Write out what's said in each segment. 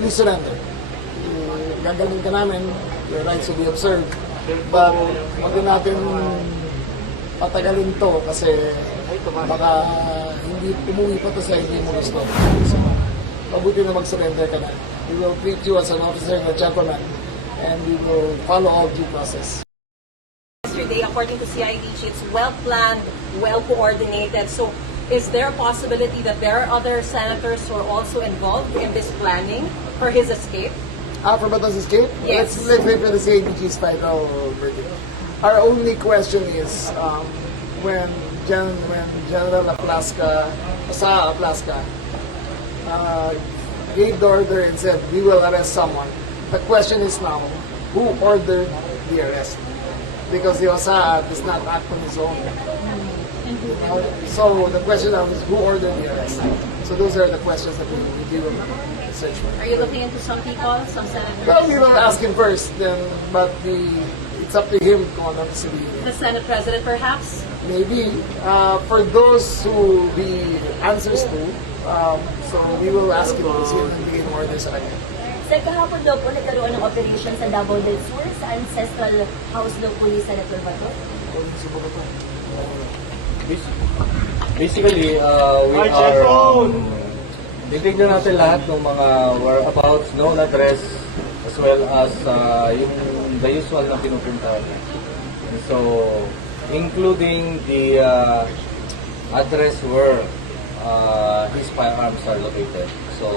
please surrender. Gagaling ka namin, your rights will be observed. But wag na natin patagalin to kasi baka hindi umuwi pa to sa hindi mo gusto. So, mabuti na mag-surrender ka na. We will treat you as an officer and a gentleman and we will follow all due process. Yesterday, according to CIDG, it's well-planned, well-coordinated. So is there a possibility that there are other senators who are also involved in this planning for his escape? For Bato's escape? Yes. Let's wait for the CIDG's final verdict. Our only question is when General Aplaska gave the order and said we will arrest someone. The question is now, who ordered the arrest? Because the OSA does not act on his own. So the question now is who ordered the arrest? So those are the questions that we will search for. Are you looking into some people, some senators? Well, we will ask him first, then, but it's up to him kung ano sabihin. The Senate President, perhaps? Maybe. For those who the answers to, so we will ask him kung sino nagbigay ng order sa kanya. Sir, kahapon daw po nagkaroon ng operation sa Davao del Sur sa Ancestral House daw po ni Senator Bato. Basically, we are titignan natin lahat ng mga whereabouts, known address, as well as yung the usual na pinupuntahan. So, including the address where his firearms are located. So,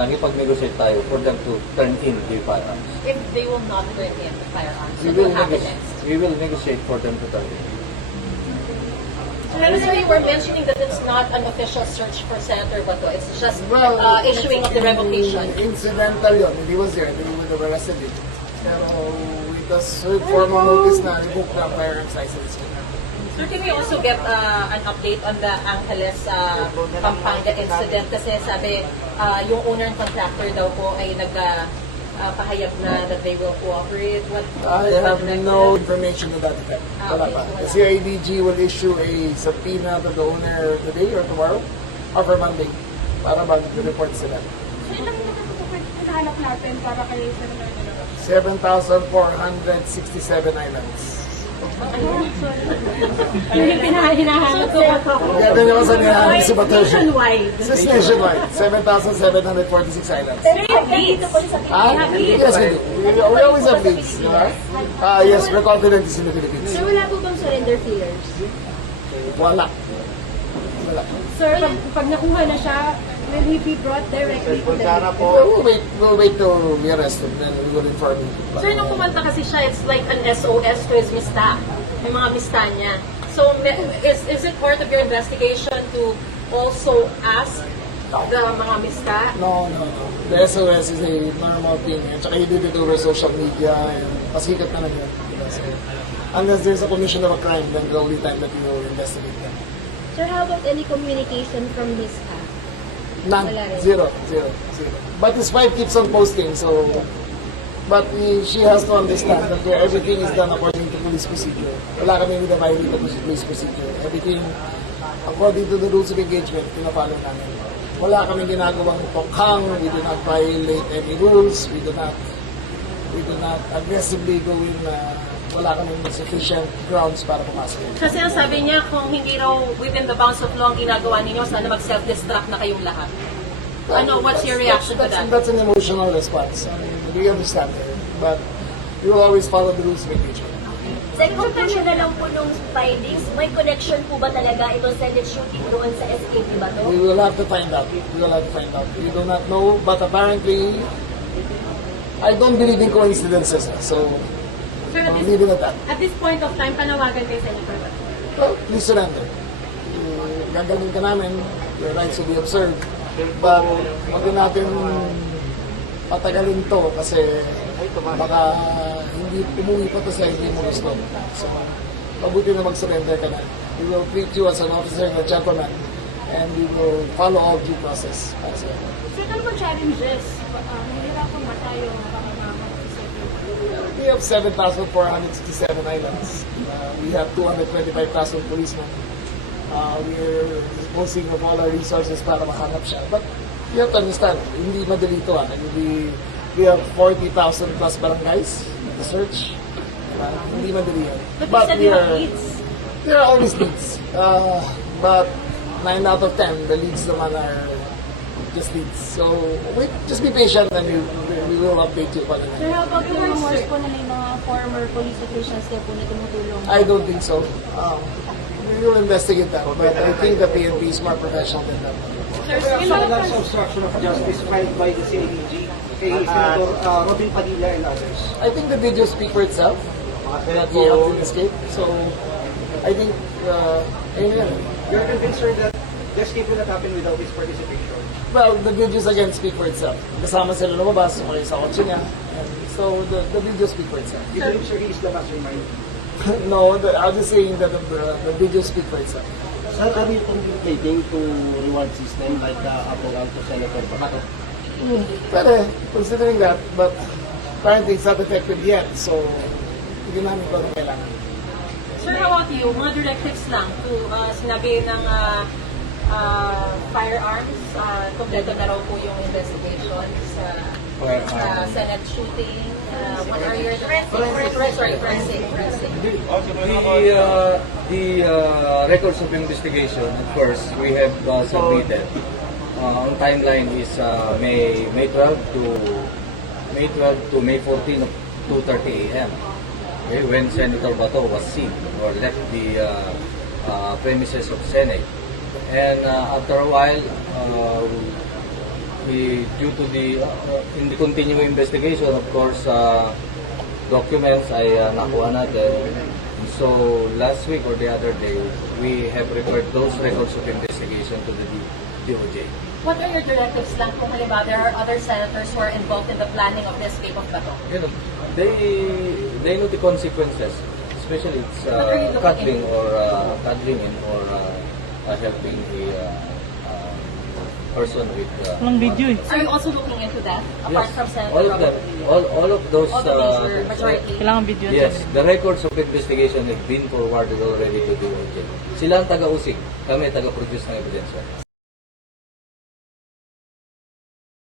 nakipag-negotiate tayo for them to turn in the firearms. If they will not turn in the firearms, We what will, will happen next? we will negotiate for them to turn in. So you were mentioning that it's not an official search for Senator Bato. It's just Well, issuing of the revocation. Incidental yun. Hindi was there. Hindi would have arrested him. Pero with the formal notice na revoke na firearms license. Sir, can we also get an update on the Angeles Pampanga incident? Kasi sabi, yung owner and contractor daw po ay nagpahayag na that they will cooperate. I have no information to that effect. Wala pa. The CIDG will issue a subpoena to the owner today or tomorrow or for Monday para mag-report sila. So, ilang hinahanap natin para kay Senator? 7,467 islands. Yung hinahanap ko ba? Kaya din ako sa nilahanap si Bato. Nationwide. This is nationwide. 7,746 islands. Pero dito po sa Yes, we do. We always have leads. Yes, we're confident it's in the Philippines. Sir, wala po bang surrender fears? Wala. Wala. Sir, pag nakuha na siya, will he be brought directly to the We'll wait till we arrest him, then we will inform you. Sir, nung kumanta kasi siya, it's like an SOS to his mista. Yung mga mista niya. So, is it part of your investigation to also ask the mga mista? No. The SOS is a normal thing. At saka you did it over social media and pasikat na lang yun. So, unless there's a commission of a crime, then the only time that we will investigate them. Sir, how about any communication from his staff? None. Wala rin. Zero. But his wife keeps on posting, so... But she has to understand that everything is done according to police procedure. Wala kami violate of police procedure. Everything according to the rules of engagement, pinapalo namin. Wala kami ginagawang tokhang. We do not violate any rules. We do not aggressively go in. Wala kami sufficient grounds para pumasok. Kasi ang sabi niya, kung hindi raw within the bounds of law ang ginagawa ninyo, sana mag-self-destruct na kayong lahat. What's your reaction to that? That's an emotional response. We understand it. But we will always follow the rules of engagement. Sa conclusion na lang po nung findings, may connection po ba talaga itong Senate shooting doon sa escape ni Bato? We will have to find out. We do not know, but apparently, I don't believe in coincidences. So, Sir, I'll leave it at that. at this point of time, panawagan kay Senator Bato. Well, please surrender. Gagaling ka namin, your rights will be observed. But wag na natin patagalin to kasi baka hindi umuwi pa to sa hindi mo gusto. So, mabuti na mag-surrender ka na. We will treat you as an officer and a gentleman and we will follow all due process. Sir, ano ba challenges? Nahihirapan ba tayo We have 7,467 islands. We have 225,000 policemen. We are disposing of all our resources para mahanap siya. But you have to understand, hindi madali ito. We have 40,000 plus barangays to search. Hindi madali yan. But you said you have leads. There are always leads. But 9 out of 10, the leads naman are just leads. So, just be patient and we will update you pala. Sir, how about yung remorse po na may mga former police officials na po na tumutulong? I don't think so. We will investigate that. But I think the PNP is more professional than that. Sir, silence obstruction of justice filed by the CADG, kay Senator Robin Padilla and others. I think the video speak for itself. That he helped in escape. So, I think, ayun yan. You're convinced, sir, that the escape will not happen without his participation? Well, the videos again speak for itself. Kasama sila lumabas, sumakay sa kotse niya. And so, the videos speak for itself. You believe, sir, he is the mastermind? No, I'm just saying that the videos speak for itself. Sir, are you contemplating to reward system like the approval to Senator Bato? Pero, considering that, but apparently it's not effective yet. So, hindi namin ko anong kailangan. Sir, how about you? Mga directives lang to sinabi ng firearms, kompleto na raw po yung investigation sa Senate shooting. What are your forensic. The records of investigation, of course, we have submitted. Ang timeline is May 12 to May 14 of 2:30 a.m. Okay, when Senator Bato was seen or left the premises of Senate. And after a while, due to in the continuing investigation, of course, documents ay nakuha natin. So last week or the other day, we have referred those records of investigation to the DOJ. What are your directives lang kung halimbawa there are other senators who are involved in the planning of the escape of Bato? You know, they know the consequences, especially it's What are you looking cuddling or cuddling in or helping a person with. Are you also looking into that apart Yes, from Senator all of them, Robert? all of those. All the majority. Yes, the records of investigation have been forwarded already to DOJ. Sila ang taga-usig, kami taga-produce ng ebidensya.